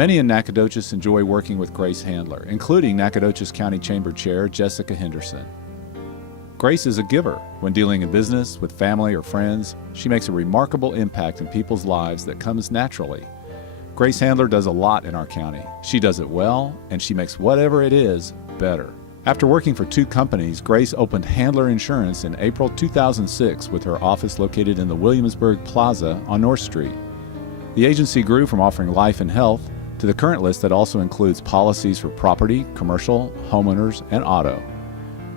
Many in Nacogdoches enjoy working with Grace Handler, including Nacogdoches County Chamber Chair Jessica Henderson. Grace is a giver. When dealing in business, with family or friends, she makes a remarkable impact in people's lives that comes naturally. Grace Handler does a lot in our county. She does it well, and she makes whatever it is better. After working for 2 companies, Grace opened Handler Insurance in April 2006 with her office located in the Williamsburg Plaza on North Street. The agency grew from offering life and health to the current list that also includes policies for property, commercial, homeowners, and auto.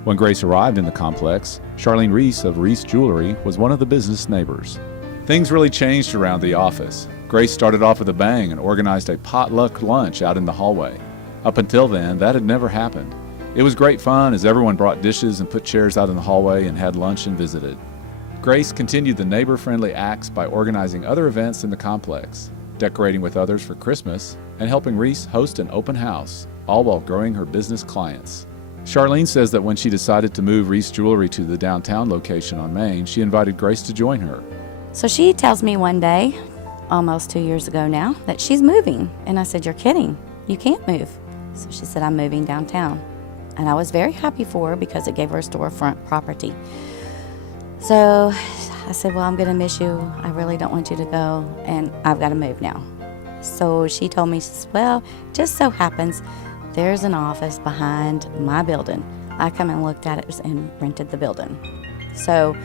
When Grace arrived in the complex, Charlene Reese of Reese Jewelry was one of the business neighbors. Things really changed around the office. Grace started off with a bang and organized a potluck lunch out in the hallway. Up until then, that had never happened. It was great fun as everyone brought dishes and put chairs out in the hallway and had lunch and visited. Grace continued the neighbor-friendly acts by organizing other events in the complex, decorating with others for Christmas, and helping Reese host an open house, all while growing her business clients. Charlene says that when she decided to move Reese Jewelry to the downtown location on Main, she invited Grace to join her. So she tells me one day, almost 2 years ago now, that she's moving. And I said, "You're kidding. You can't move." So she said, "I'm moving downtown." And I was very happy for her because it gave her a storefront property. So I said, "Well, I'm going to miss you. I really don't want you to go, and I've got to move now." So she told me, she says, "Well, just so happens there's an office behind my building." I come and looked at it and rented the building. So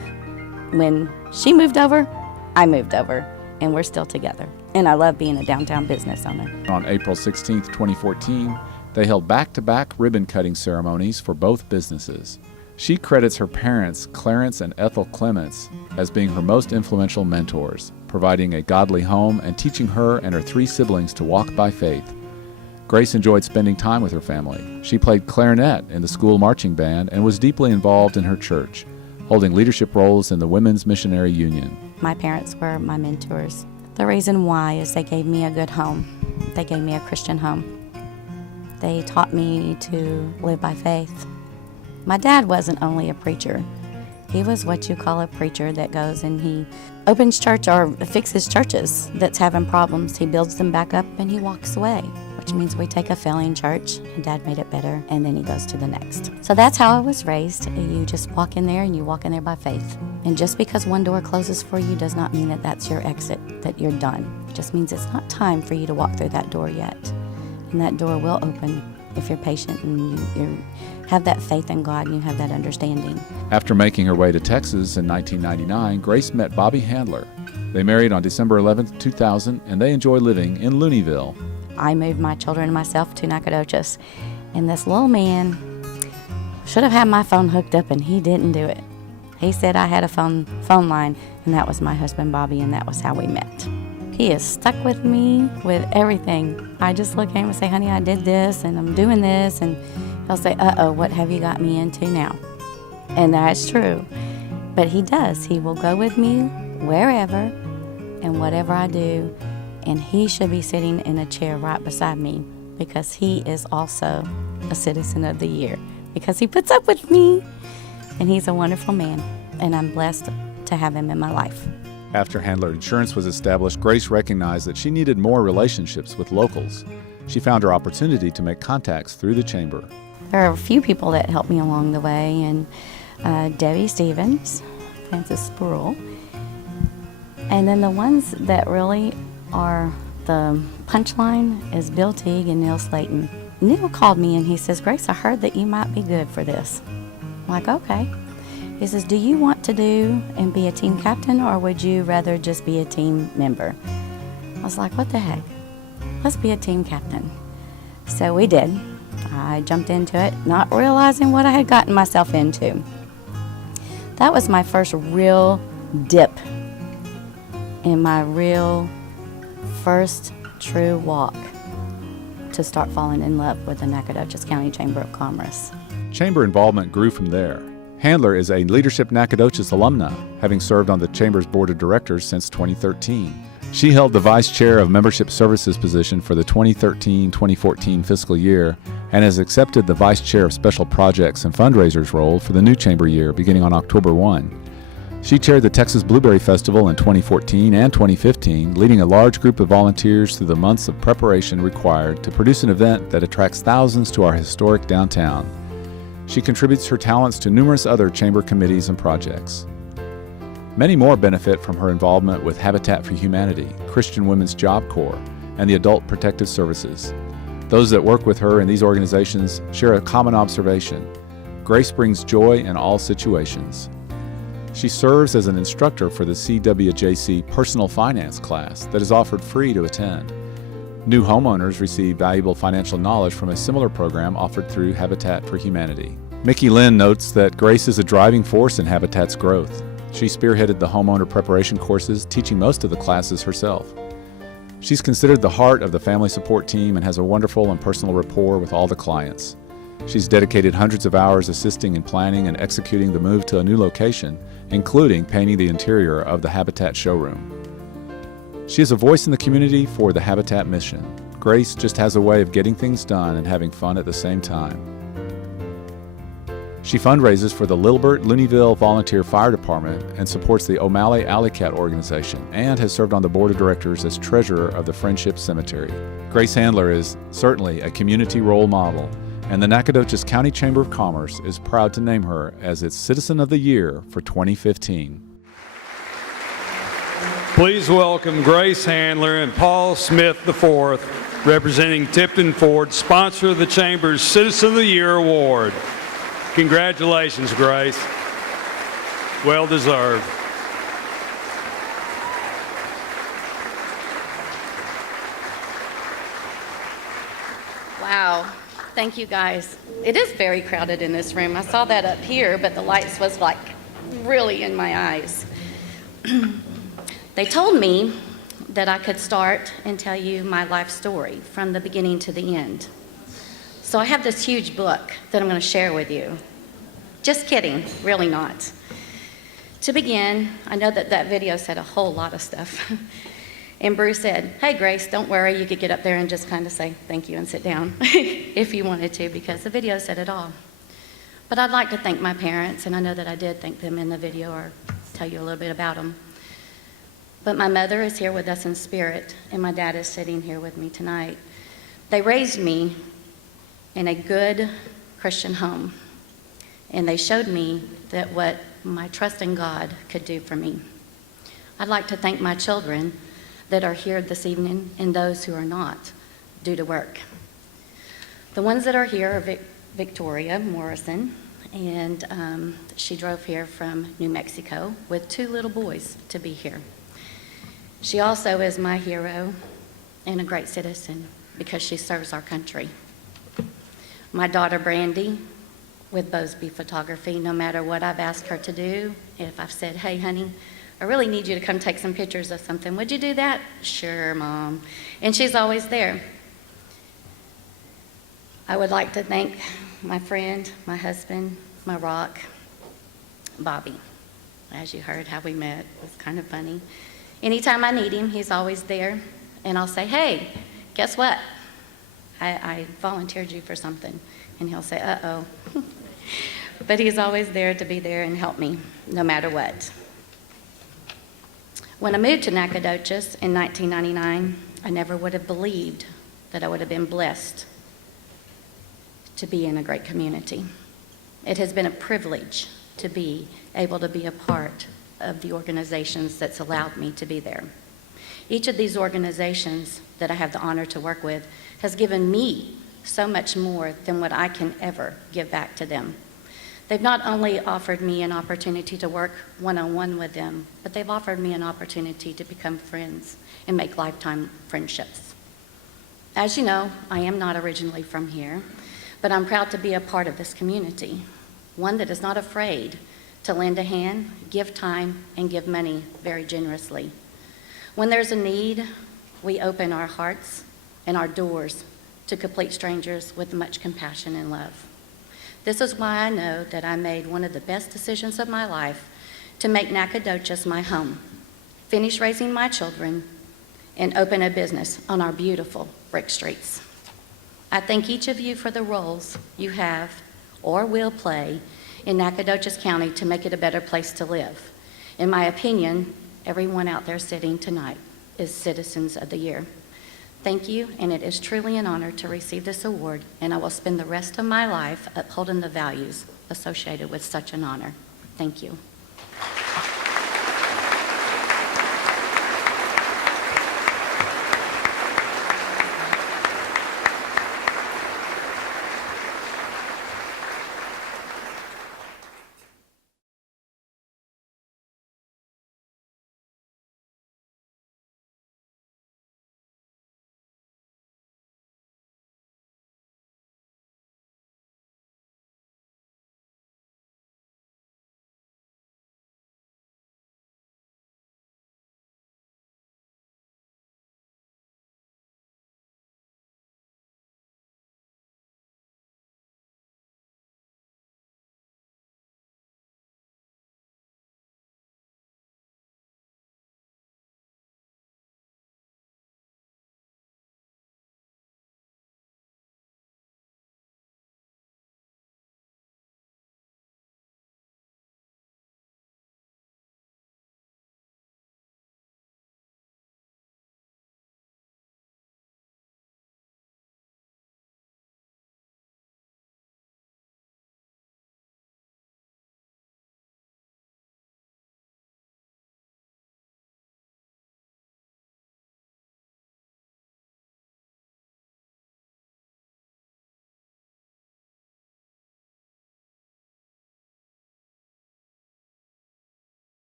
when she moved over, I moved over, and we're still together. And I love being a downtown business owner. On April 16, 2014, they held back-to-back ribbon-cutting ceremonies for both businesses. She credits her parents, Clarence and Ethel Clements, as being her most influential mentors, providing a godly home and teaching her and her 3 siblings to walk by faith. Grace enjoyed spending time with her family. She played clarinet in the school marching band and was deeply involved in her church, holding leadership roles in the Women's Missionary Union. My parents were my mentors. The reason why is they gave me a good home. They gave me a Christian home. They taught me to live by faith. My dad wasn't only a preacher. He was what you call a preacher that goes and he opens church or fixes churches that's having problems. He builds them back up and he walks away, which means we take a failing church and Dad made it better and then he goes to the next. So that's how I was raised. You just walk in there and you walk in there by faith. And just because one door closes for you does not mean that that's your exit, that you're done. It just means it's not time for you to walk through that door yet. And that door will open if you're patient and you have that faith in God and you have that understanding. After making her way to Texas in 1999, Grace met Bobby Handler. They married on December 11, 2000, and they enjoy living in Looneyville. I moved my children and myself to Nacogdoches, and this little man should have had my phone hooked up, and he didn't do it. He said I had a phone line, and that was my husband, Bobby, and that was how we met. He is stuck with me with everything. I just look at him and say, "Honey, I did this, and I'm doing this," and he'll say, "Uh-oh, what have you got me into now?" And that's true. But he does. He will go with me wherever and whatever I do, and he should be sitting in a chair right beside me because he is also a Citizen of the Year because he puts up with me, and he's a wonderful man, and I'm blessed to have him in my life. After Handler Insurance was established, Grace recognized that she needed more relationships with locals. She found her opportunity to make contacts through the chamber. There are a few people that helped me along the way, and Debbie Stevens, Francis Sproul, and then the ones that really are the punchline is Bill Teague and Neil Slayton. Neil called me and he says, "Grace, I heard that you might be good for this." I'm like, "Okay." He says, "Do you want to do and be a team captain, or would you rather just be a team member?" I was like, "What the heck? Let's be a team captain." So we did. I jumped into it, not realizing what I had gotten myself into. That was my first real dip in my real first true walk to start falling in love with the Nacogdoches County Chamber of Commerce. Chamber involvement grew from there. Handler is a Leadership Nacogdoches alumna, having served on the Chamber's Board of Directors since 2013. She held the Vice Chair of Membership Services position for the 2013-2014 fiscal year and has accepted the Vice Chair of Special Projects and Fundraisers role for the new Chamber year beginning on October 1. She chaired the Texas Blueberry Festival in 2014 and 2015, leading a large group of volunteers through the months of preparation required to produce an event that attracts thousands to our historic downtown. She contributes her talents to numerous other chamber committees and projects. Many more benefit from her involvement with Habitat for Humanity, Christian Women's Job Corps, and the Adult Protective Services. Those that work with her in these organizations share a common observation: Grace brings joy in all situations. She serves as an instructor for the CWJC Personal Finance class that is offered free to attend. New homeowners receive valuable financial knowledge from a similar program offered through Habitat for Humanity. Mickey Lynn notes that Grace is a driving force in Habitat's growth. She spearheaded the homeowner preparation courses, teaching most of the classes herself. She's considered the heart of the family support team and has a wonderful and personal rapport with all the clients. She's dedicated hundreds of hours assisting in planning and executing the move to a new location, including painting the interior of the Habitat showroom. She is a voice in the community for the Habitat mission. Grace just has a way of getting things done and having fun at the same time. She fundraises for the Lilbert-Looneyville Volunteer Fire Department and supports the O'Malley Alley Cat organization, and has served on the board of directors as treasurer of the Friendship Cemetery. Grace Handler is certainly a community role model, and the Nacogdoches County Chamber of Commerce is proud to name her as its Citizen of the Year for 2015. Please welcome Grace Handler and Paul Smith IV, representing Tipton Ford, sponsor of the Chamber's Citizen of the Year Award. Congratulations, Grace. Well deserved. Wow. Thank you, guys. It is very crowded in this room. I saw that up here, but the lights was like really in my eyes. They told me that I could start and tell you my life story from the beginning to the end. So I have this huge book that I'm going to share with you. Just kidding, really not. To begin, I know that that video said a whole lot of stuff. And Bruce said, "Hey, Grace, don't worry. You could get up there and just kind of say thank you and sit down if you wanted to, because the video said it all." But I'd like to thank my parents, and I know that I did thank them in the video or tell you a little bit about them. But my mother is here with us in spirit, and my dad is sitting here with me tonight. They raised me in a good Christian home, and they showed me that what my trust in God could do for me. I'd like to thank my children that are here this evening and those who are not due to work. The ones that are here are Victoria Morrison, and she drove here from New Mexico with 2 little boys to be here. She also is my hero and a great citizen because she serves our country. My daughter Brandy with Bosby Photography, no matter what I've asked her to do, if I've said, "Hey honey, I really need you to come take some pictures of something. Would you do that?" "Sure, Mom." And she's always there. I would like to thank my friend, my husband, my rock, Bobby. As you heard how we met, it was kind of funny. Anytime I need him, he's always there. And I'll say, "Hey, guess what? I volunteered you for something." And he'll say, "Uh-oh." But he's always there to be there and help me, no matter what. When I moved to Nacogdoches in 1999, I never would have believed that I would have been blessed to be in a great community. It has been a privilege to be able to be a part of the organizations that's allowed me to be there. Each of these organizations that I have the honor to work with has given me so much more than what I can ever give back to them. They've not only offered me an opportunity to work one-on-one with them, but they've offered me an opportunity to become friends and make lifetime friendships. As you know, I am not originally from here, but I'm proud to be a part of this community, one that is not afraid to lend a hand, give time, and give money very generously. When there's a need, we open our hearts and our doors to complete strangers with much compassion and love. This is why I know that I made one of the best decisions of my life to make Nacogdoches my home, finish raising my children, and open a business on our beautiful brick streets. I thank each of you for the roles you have or will play in Nacogdoches County to make it a better place to live. In my opinion, everyone out there sitting tonight is Citizens of the Year. Thank you, and it is truly an honor to receive this award, and I will spend the rest of my life upholding the values associated with such an honor. Thank you.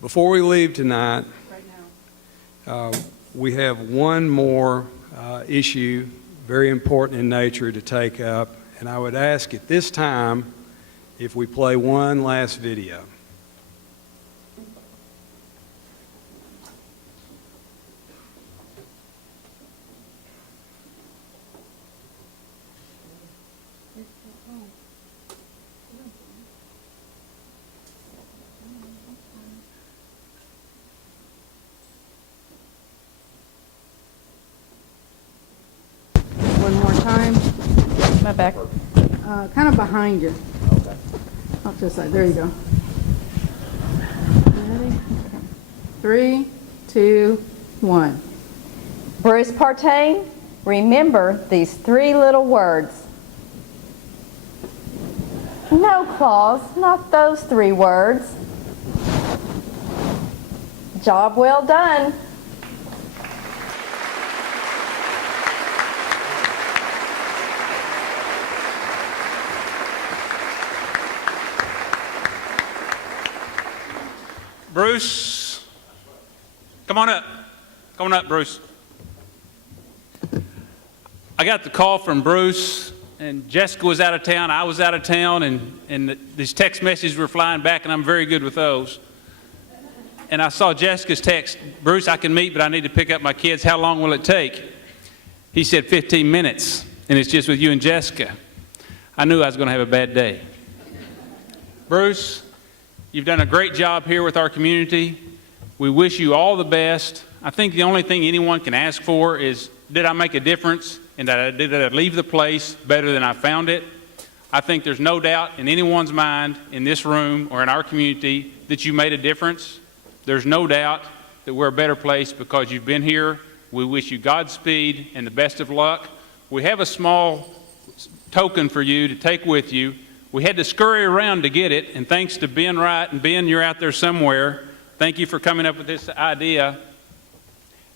Before we leave tonight, we have one more issue, very important in nature, to take up, and I would ask at this time if we play one last video. One more time. back. Kind of behind you. Okay. Off to the side. There you go. Ready? 3, 2, 1. Bruce Partain, remember these 3 little words. No, Claus, not those 3 words. Job well done. Bruce, come on up. Come on up, Bruce. I got the call from Bruce, and Jessica was out of town, I was out of town, and these text messages were flying back, and I'm very good with those. And I saw Jessica's text, Bruce, I can meet, but I need to pick up my kids. How long will it take? He said 15 minutes, and it's just with you and Jessica. I knew I was going to have a bad day. Bruce, you've done a great job here with our community. We wish you all the best. I think the only thing anyone can ask for is, did I make a difference? And did I leave the place better than I found it? I think there's no doubt in anyone's mind in this room or in our community that you made a difference. There's no doubt that we're a better place because you've been here. We wish you Godspeed and the best of luck. We have a small token for you to take with you. We had to scurry around to get it, and thanks to Ben Wright, and Ben, you're out there somewhere. Thank you for coming up with this idea.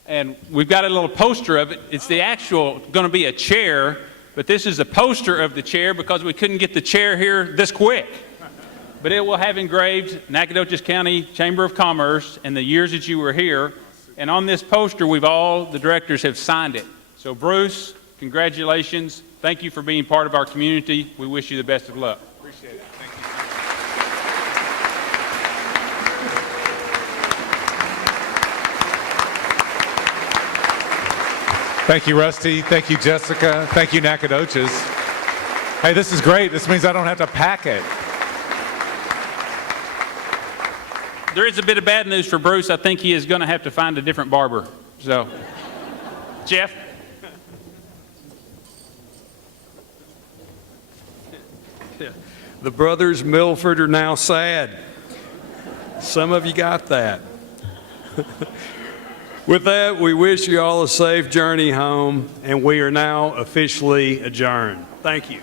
And we've got a little poster of it. It's the actual, going to be a chair, but this is a poster of the chair because we couldn't get the chair here this quick. But it will have engraved Nacogdoches County Chamber of Commerce and the years that you were here. And on this poster, the directors have signed it. So Bruce, congratulations. Thank you for being part of our community. We wish you the best of luck. Appreciate it. Thank you. Thank you, Rusty. Thank you, Jessica. Thank you, Nacogdoches. Hey, this is great. This means I don't have to pack it. There is a bit of bad news for Bruce. I think he is going to have to find a different barber. So, Jeff? The brothers Milford are now sad. Some of you got that. With that, we wish you all a safe journey home, and we are now officially adjourned. Thank you.